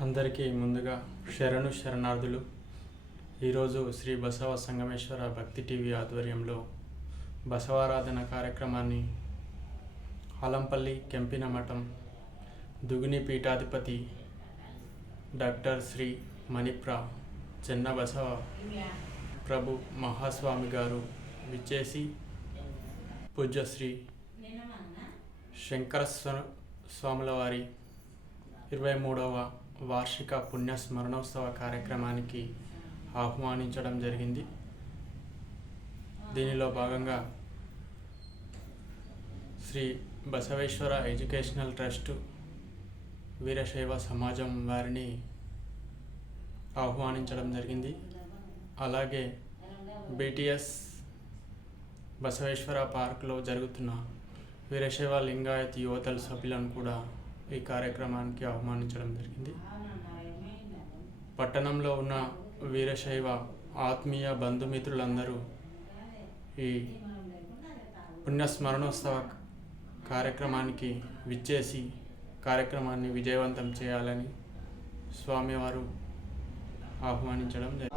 అందరికీ ముందుగా శరణు శరణార్థులు. ఈరోజు శ్రీ బసవ సంగమేశ్వర భక్తి టీవీ ఆధ్వర్యంలో బసవారాధన కార్యక్రమాన్ని ఆలంపల్లి కెంపిన మఠం దుగుని పీఠాధిపతి డాక్టర్ శ్రీ మణిప్ర చెన్న బసవ ప్రభు మహాస్వామి గారు విచ్చేసి పూజ్యశ్రీ శంకర స్వ- స్వాముల వారి ఇరవై మూడవ వార్షిక పుణ్య స్మరణోత్సవ కార్యక్రమానికి ఆహ్వానించడం జరిగింది. దీనిలో భాగంగా శ్రీ బసవేశ్వర ఎడ్యుకేషనల్ ట్రస్ట్ వీరశైవ సమాజం వారిని ఆహ్వానించడం జరిగింది. అలాగే బీటీఎస్ బసవేశ్వర పార్క్లో జరుగుతున్న వీరశైవ లింగాయత్ యువతల సభ్యులను కూడా ఈ కార్యక్రమానికి ఆహ్వానించడం జరిగింది. పట్టణంలో ఉన్న వీరశైవ ఆత్మీయ బంధుమిత్రులందరూ ఈ పుణ్యస్మరణోత్సవ కార్యక్రమానికి విచ్చేసి కార్యక్రమాన్ని విజయవంతం చేయాలని స్వామివారు ఆహ్వానించడం జరిగింది.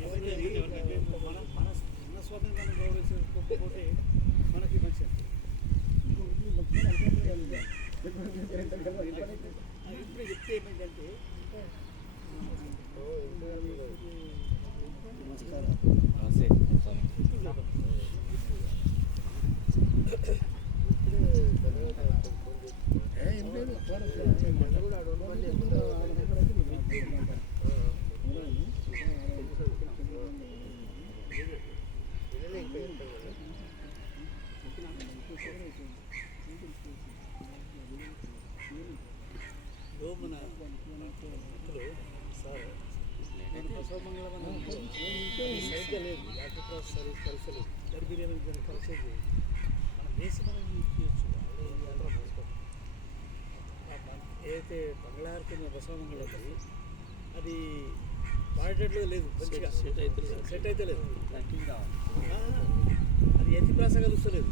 మన మన స్వాతంత్రాన్ని గౌరవించకపోతే ఏదైతే బంగ్లాహారతి బసవమంగళది అది వాడేటట్లు లేదు మంచిగా. సెట్ అయితే సెట్ అయితే లేదు. ఆ, అది ఎత్తి ప్రాస కలుస్తలేదు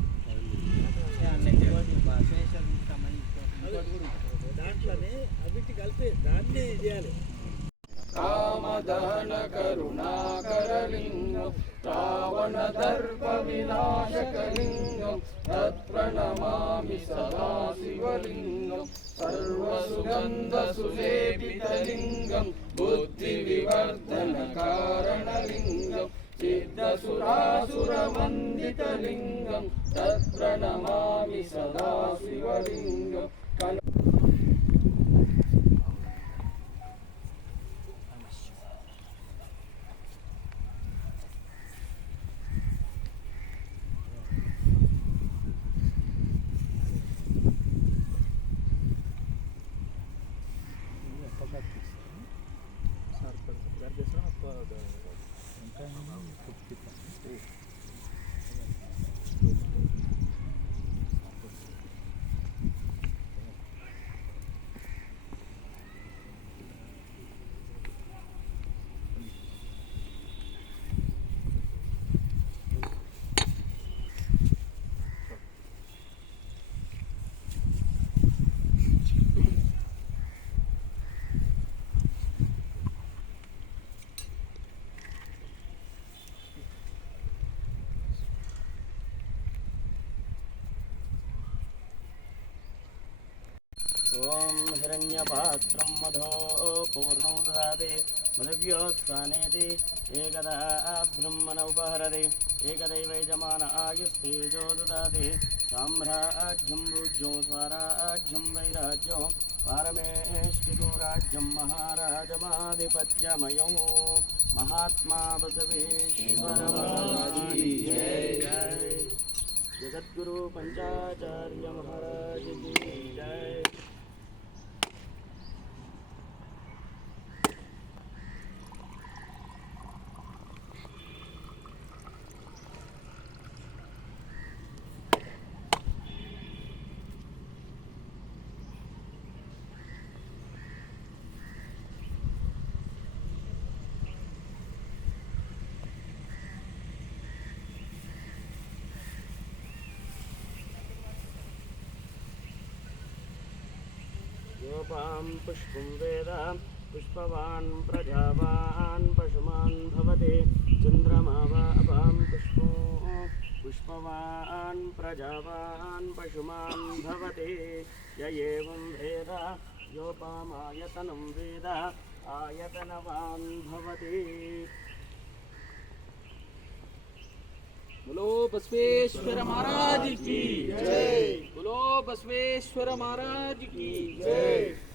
దాంట్లోనే అవిటి కలిపి దాన్నే చేయాలి. కామదహన కరుణాకరలింగం. रावणदर्पविनाशकलिङ्गं तत्प्रणमामि सदा शिवलिङ्गं सर्वसुगन्धसुलेपितलिङ्गं बुद्धिविवर्धनकारणलिङ्गं चित्तसुरासुरवन्दितलिङ्गं तत्प्रणमामि सदा शिवलिङ्गम् Thank you. ॐ हिरण्यपात्रं मधो पूर्णं ददाति। मधुव्योत्सानेति। एकदा ब्रह्मण उपहरति एकदैव यजमान आयुस्तेजो ददाति। साम्राज्यं स्वराज्यं वैराज्यो। पारमेष्टिको राज्यं महाराजमाधिपत्यमयो। महात्मा बसवेश्वर सद्गुरु पंचाचार्य महाराज जय। योपां पुष्पं वेद, पुष्पवान् प्रजावान्, पशुमान् भवते, चन्द्रमा वा पुष्पो, पुष्पवान् प्रजावान्, पशुमान् भवते। य एवं वेद, योपामायतनं वेद, आयतनवान् भवति। बोलो बसवेश्वर महाराज की जय। बोलो बसवेश्वर महाराज की जय।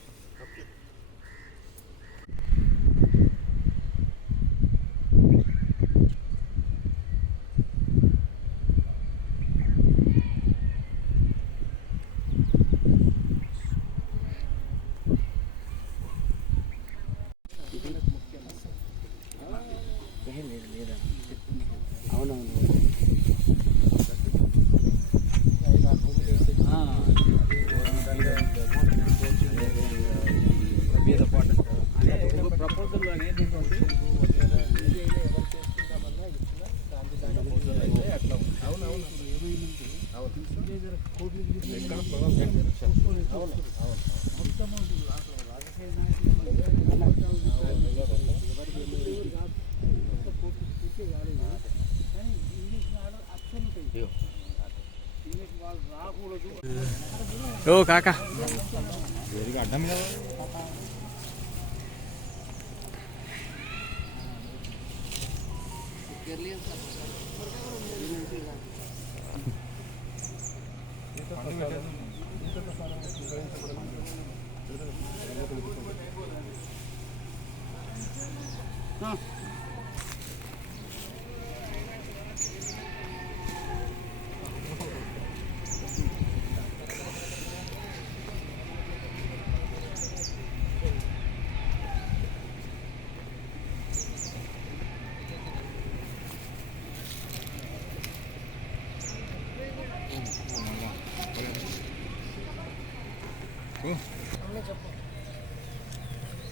ఓ కాకా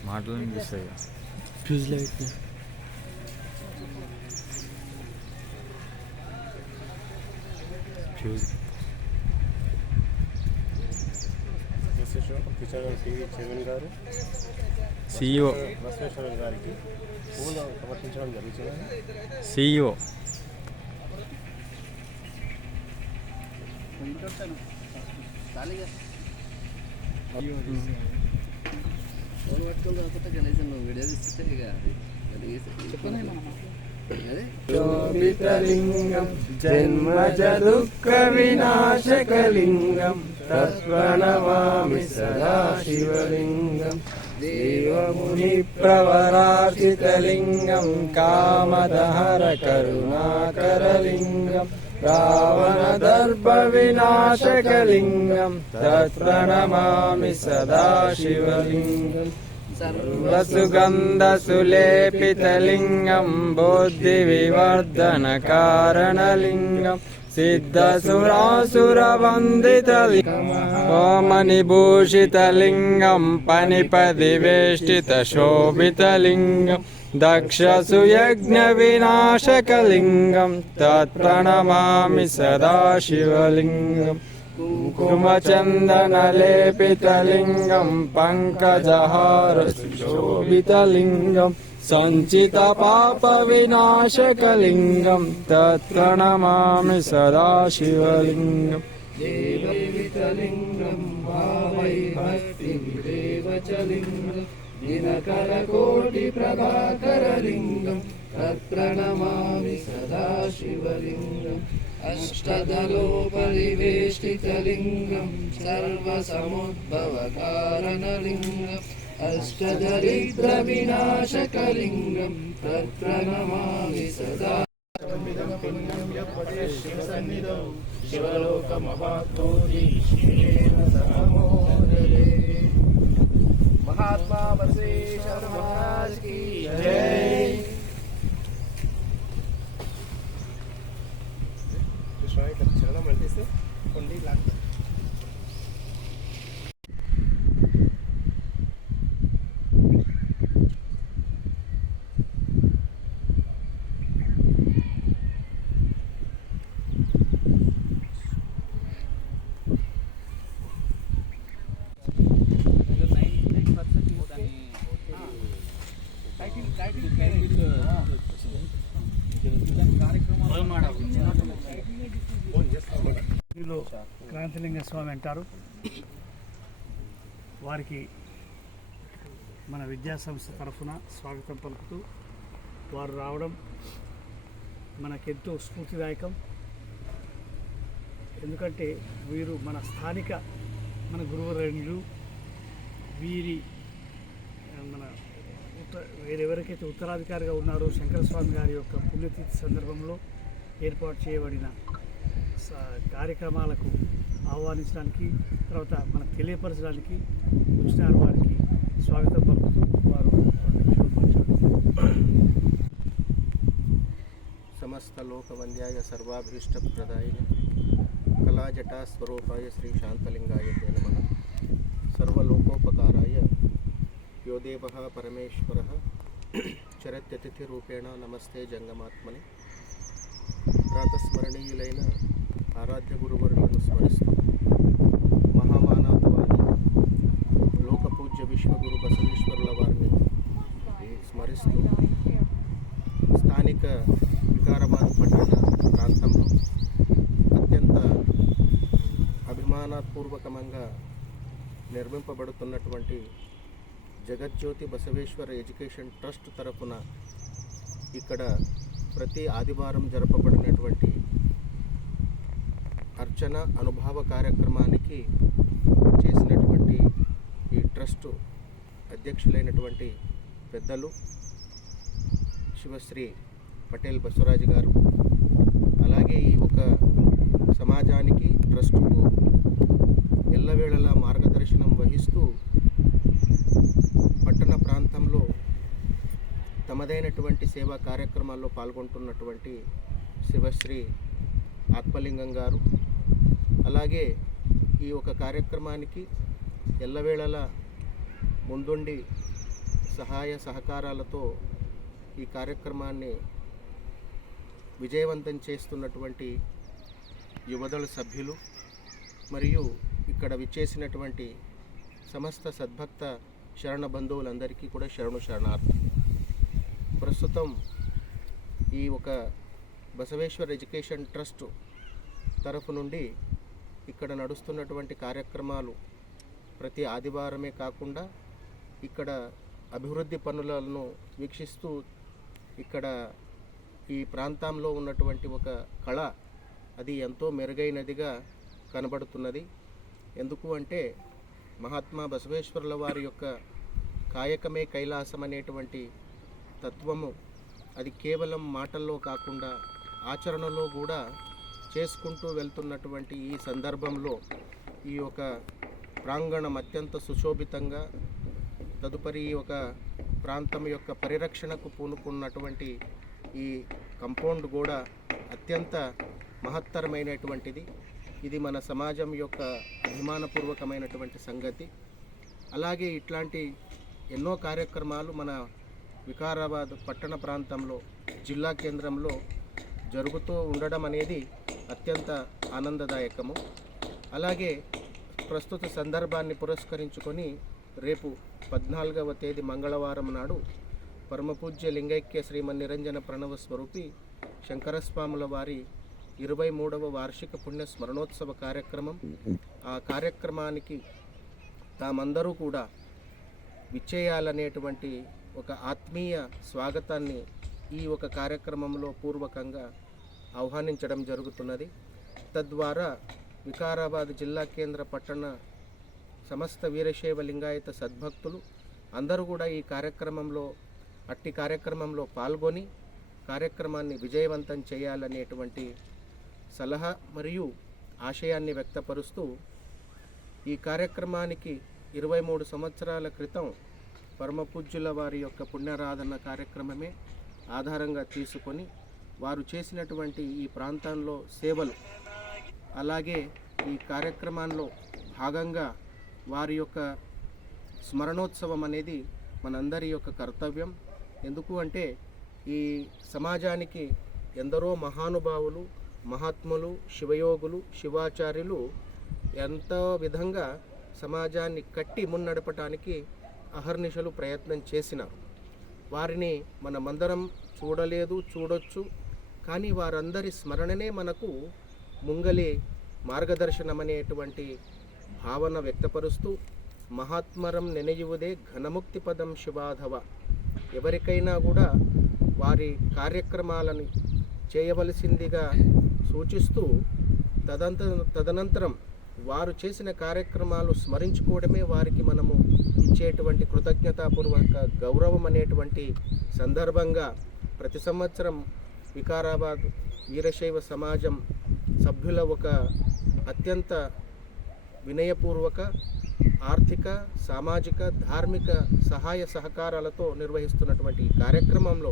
మాటలు వినిపిస్తాయి fuse light fuse Kishore TV chairman గారు సిఇఓ గారికి పూలు సమర్పించడం జరుగుతుంది సిఇఓ ఫోన్ పట్టుకొని రాకపోతే కనీసం నువ్వు వీడియో తీస్తే ఇక అది చెప్పండి దుఃఖ వినాశకలింగం తత్ప్రణమామి సదా శివలింగం దేవముని ప్రవరాచితలింగం కామదహర కరుణాకరలింగం रावणदर्भविनाशकलिङ्गम् तत्र नमामि सदाशिवलिङ्गम् सर्वसुगन्ध सुलेपितलिङ्गं बुद्धिविवर्धनकारणलिङ्गम् सिद्धसुरासुरवन्दितलिङ्गम् ओमनिभूषितलिङ्गं पनिपदिवेष्टितशोभितलिङ्गं दक्षसुयज्ञविनाशकलिङ्गं तत्प्रणमामि सदा शिवलिङ्गम् कुङ्कुमचन्दनलेपितलिङ्गं पङ्कजहारशोभितलिङ्गं सञ्चितपापविनाशकलिङ्गं तत्प्रणमामि सदा देवलिङ्गं भावै भक्तिविदेव च लिङ्गं दिनकरकोटिप्रभाकरलिङ्गं तत्प्रणमामि सदा शिवलिङ्गम् अष्टदलोपरिवेष्टितलिङ्गं सर्वसमुद्भवकारणलिङ्गम् अष्टदरिद्रविनाशकलिङ्गं तत्प्रणमामि सदा शिवलोकमवाप्तोति शिवेन सह వీళ్ళు క్రాంతిలింగ స్వామి అంటారు. వారికి మన విద్యా సంస్థ తరఫున స్వాగతం పలుకుతూ వారు రావడం మనకెంతో స్ఫూర్తిదాయకం. ఎందుకంటే వీరు మన స్థానిక మన గురువరేణులు వీరి మన ఉత్త వేరెవరికైతే ఉత్తరాధికారిగా ఉన్నారో శంకరస్వామి గారి యొక్క పుణ్యతిథి సందర్భంలో ఏర్పాటు చేయబడిన స- కార్యక్రమాలకు ఆహ్వానించడానికి తర్వాత మనకు తెలియపరచడానికి వచ్చిన వారికి స్వాగతం పలుకుతూ వారు సమస్త నిమిషాలు మాట్లాడుతున్నారు. సమస్త లోకవంద్యాయ సర్వాభీష్టప్రదాయ కళాజటా స్వరూపాయ శ్రీ శాంతలింగాయ నమ నమః యోదేవ దేవః పరమేశ్వరः చరత్యతిథిరూపేణ నమస్తే జంగమాత్మని. ప్రాతస్మరణీయులైన ఆరాధ్య గురువరులను స్మరిస్తూ మహామానవవాది లోకపూజ్య విశ్వగురు బసవేశ్వరుల వారిని స్మరిస్తూ స్థానిక వికారాబాద్ పట్టణ ప్రాంతంలో అత్యంత అభిమానపూర్వకంగా నిర్మింపబడుతున్నటువంటి జగజ్యోతి బసవేశ్వర ఎడ్యుకేషన్ ట్రస్ట్ తరఫున ఇక్కడ ప్రతి ఆదివారం జరపబడినటువంటి అర్చన అనుభవ కార్యక్రమానికి చేసినటువంటి ఈ ట్రస్ట్ అధ్యక్షులైనటువంటి పెద్దలు శివశ్రీ పటేల్ బసవరాజు గారు. అలాగే ఈ ఒక సమాజానికి ట్రస్టుకు ఎల్లవేళలా మార్గదర్శనం వహిస్తూ ప్రాంతంలో తమదైనటువంటి సేవా కార్యక్రమాల్లో పాల్గొంటున్నటువంటి శివశ్రీ ఆత్మలింగం గారు. అలాగే ఈ ఒక కార్యక్రమానికి ఎల్లవేళలా ముందుండి సహాయ సహకారాలతో ఈ కార్యక్రమాన్ని విజయవంతం చేస్తున్నటువంటి యువదళ సభ్యులు మరియు ఇక్కడ విచ్చేసినటువంటి సమస్త సద్భక్త శరణ బంధువులందరికీ కూడా శరణు శరణార్థి ప్రస్తుతం ఈ ఒక బసవేశ్వర్ ఎడ్యుకేషన్ ట్రస్ట్ తరఫు నుండి ఇక్కడ నడుస్తున్నటువంటి కార్యక్రమాలు ప్రతి ఆదివారమే కాకుండా ఇక్కడ అభివృద్ధి పనులను వీక్షిస్తూ ఇక్కడ ఈ ప్రాంతంలో ఉన్నటువంటి ఒక కళ అది ఎంతో మెరుగైనదిగా కనబడుతున్నది. ఎందుకు అంటే మహాత్మా బసవేశ్వరుల వారి యొక్క కాయకమే కైలాసం అనేటువంటి తత్వము అది కేవలం మాటల్లో కాకుండా ఆచరణలో కూడా చేసుకుంటూ వెళ్తున్నటువంటి ఈ సందర్భంలో ఈ యొక్క ప్రాంగణం అత్యంత సుశోభితంగా తదుపరి ఒక ప్రాంతం యొక్క పరిరక్షణకు పూనుకున్నటువంటి ఈ కంపౌండ్ కూడా అత్యంత మహత్తరమైనటువంటిది. ఇది మన సమాజం యొక్క అభిమానపూర్వకమైనటువంటి సంగతి. అలాగే ఇట్లాంటి ఎన్నో కార్యక్రమాలు మన వికారాబాద్ పట్టణ ప్రాంతంలో జిల్లా కేంద్రంలో జరుగుతూ ఉండడం అనేది అత్యంత ఆనందదాయకము. అలాగే ప్రస్తుత సందర్భాన్ని పురస్కరించుకొని రేపు పద్నాలుగవ తేదీ మంగళవారం నాడు పరమపూజ్య లింగైక్య శ్రీమన్ నిరంజన ప్రణవ స్వరూపి శంకరస్వాముల వారి ఇరవై మూడవ వార్షిక పుణ్య స్మరణోత్సవ కార్యక్రమం. ఆ కార్యక్రమానికి తామందరూ కూడా విచ్చేయాలనేటువంటి ఒక ఆత్మీయ స్వాగతాన్ని ఈ ఒక కార్యక్రమంలో పూర్వకంగా ఆహ్వానించడం జరుగుతున్నది. తద్వారా వికారాబాద్ జిల్లా కేంద్ర పట్టణ సమస్త వీరశైవ లింగాయత సద్భక్తులు అందరూ కూడా ఈ కార్యక్రమంలో అట్టి కార్యక్రమంలో పాల్గొని కార్యక్రమాన్ని విజయవంతం చేయాలనేటువంటి సలహా మరియు ఆశయాన్ని వ్యక్తపరుస్తూ ఈ కార్యక్రమానికి ఇరవై మూడు సంవత్సరాల క్రితం పరమపూజ్యుల వారి యొక్క పుణ్యారాధన కార్యక్రమమే ఆధారంగా తీసుకొని వారు చేసినటువంటి ఈ ప్రాంతంలో సేవలు అలాగే ఈ కార్యక్రమంలో భాగంగా వారి యొక్క స్మరణోత్సవం అనేది మనందరి యొక్క కర్తవ్యం. ఎందుకు అంటే ఈ సమాజానికి ఎందరో మహానుభావులు మహాత్ములు శివయోగులు శివాచార్యులు ఎంతో విధంగా సమాజాన్ని కట్టి మున్నడపటానికి అహర్నిశలు ప్రయత్నం చేసినారు. వారిని మనమందరం చూడలేదు చూడొచ్చు. కానీ వారందరి స్మరణనే మనకు ముంగలి మార్గదర్శనం అనేటువంటి భావన వ్యక్తపరుస్తూ మహాత్మరం నెనయువుదే ఘనముక్తి పదం శివాధవ. ఎవరికైనా కూడా వారి కార్యక్రమాలను చేయవలసిందిగా సూచిస్తూ తదంత తదనంతరం వారు చేసిన కార్యక్రమాలు స్మరించుకోవడమే వారికి మనము ఇచ్చేటువంటి కృతజ్ఞతాపూర్వక గౌరవం అనేటువంటి సందర్భంగా ప్రతి సంవత్సరం వికారాబాద్ వీరశైవ సమాజం సభ్యుల ఒక అత్యంత వినయపూర్వక ఆర్థిక సామాజిక ధార్మిక సహాయ సహకారాలతో నిర్వహిస్తున్నటువంటి ఈ కార్యక్రమంలో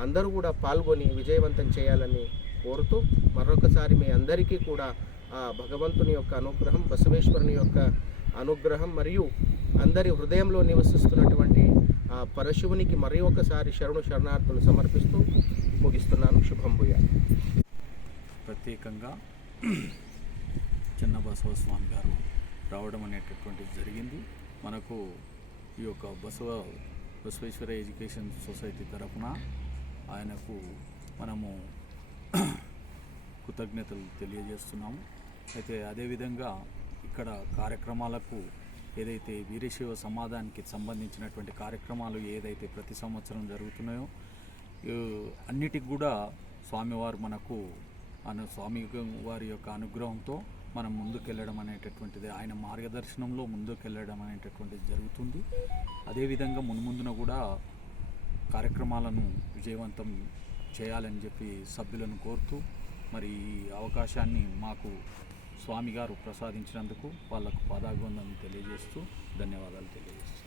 అందరూ కూడా పాల్గొని విజయవంతం చేయాలని కోరుతూ మరొకసారి మీ అందరికీ కూడా ఆ భగవంతుని యొక్క అనుగ్రహం బసవేశ్వరుని యొక్క అనుగ్రహం మరియు అందరి హృదయంలో నివసిస్తున్నటువంటి ఆ పరశివునికి మరి ఒకసారి శరణు శరణార్థులు సమర్పిస్తూ ముగిస్తున్నాను. శుభం భూయా. ప్రత్యేకంగా చిన్న బసవస్వామి గారు రావడం అనేటటువంటిది జరిగింది. మనకు ఈ యొక్క బసవ బసవేశ్వర ఎడ్యుకేషన్ సొసైటీ తరఫున ఆయనకు మనము కృతజ్ఞతలు తెలియజేస్తున్నాము. అయితే అదేవిధంగా ఇక్కడ కార్యక్రమాలకు ఏదైతే వీరశైవ సమాధానికి సంబంధించినటువంటి కార్యక్రమాలు ఏదైతే ప్రతి సంవత్సరం జరుగుతున్నాయో అన్నిటికి కూడా స్వామివారు మనకు అను స్వామి వారి యొక్క అనుగ్రహంతో మనం ముందుకెళ్ళడం అనేటటువంటిది ఆయన మార్గదర్శనంలో ముందుకెళ్ళడం అనేటటువంటిది జరుగుతుంది. అదేవిధంగా మున్ముందున కూడా కార్యక్రమాలను విజయవంతం చేయాలని చెప్పి సభ్యులను కోరుతూ మరి అవకాశాన్ని మాకు స్వామి గారు ప్రసాదించినందుకు వాళ్ళకు పాదాభివందనం తెలియజేస్తూ ధన్యవాదాలు తెలియజేస్తూ.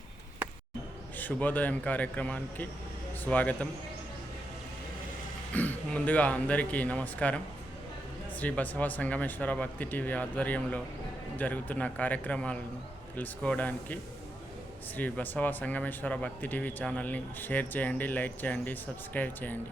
శుభోదయం కార్యక్రమానికి స్వాగతం. ముందుగా అందరికీ నమస్కారం. శ్రీ బసవ సంగమేశ్వర భక్తి టీవీ ఆధ్వర్యంలో జరుగుతున్న కార్యక్రమాలను తెలుసుకోవడానికి శ్రీ బసవ సంగమేశ్వర భక్తి టీవీ ఛానల్ని షేర్ చేయండి లైక్ చేయండి సబ్స్క్రైబ్ చేయండి.